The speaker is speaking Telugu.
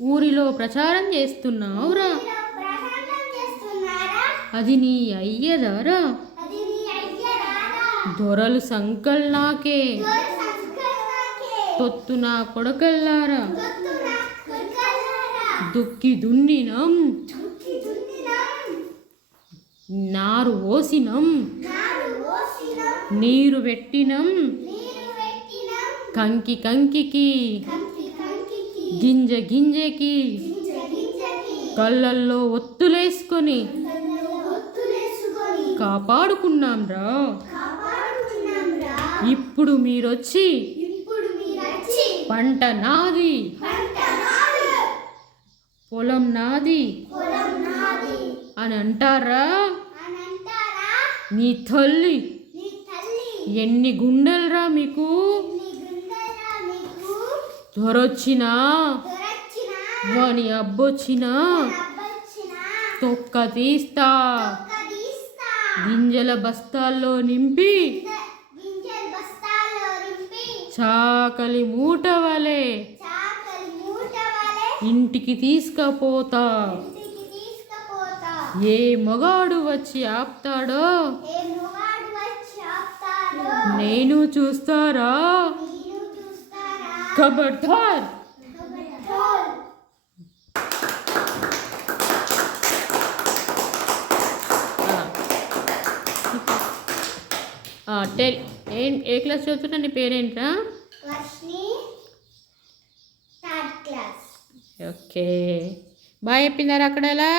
ఊరిలో ప్రచారం చేస్తున్నావురా. అది నీ అయ్యదారా. దొరలు సంకల్నాకే. జోరు సంస్కరణకే తొత్తు నా కొడకల్లారా? దుక్కి దున్నినం. నారు ఓసినం. నారు పెట్టినం కంకి కంకికి. కంకి కంకికి. గింజ గింజకి. గింజ గింజకి. కళ్ళల్లో ఒత్తులేసుకొని. కాపాడుకున్నాం రా ఇప్పుడు మీరచ్చి పంట నాది. పొలం నాది. అని అంటారా నీ తల్లి. ఎన్ని గుండెలరా మీకు? దొరొచ్చినా? వాని అబ్బొచ్చినా? తొక్క తీస్తా. గింజలు బస్తాల్లో నింపి. చాకలి మూట వలె చాకలి మూట వలె ఇంటికి తీసుకపోతా. ఏ మగాడు వచ్చి ఆపుతాడో? నేను చూస్తారా? ఖబర్దార్ టెల్ ఏం ఏ క్లాస్ చదువుతున్నా? నీ పేరేంట్రా? ఓకే. బాగా చెప్పిందారా అక్కడ ఎలా?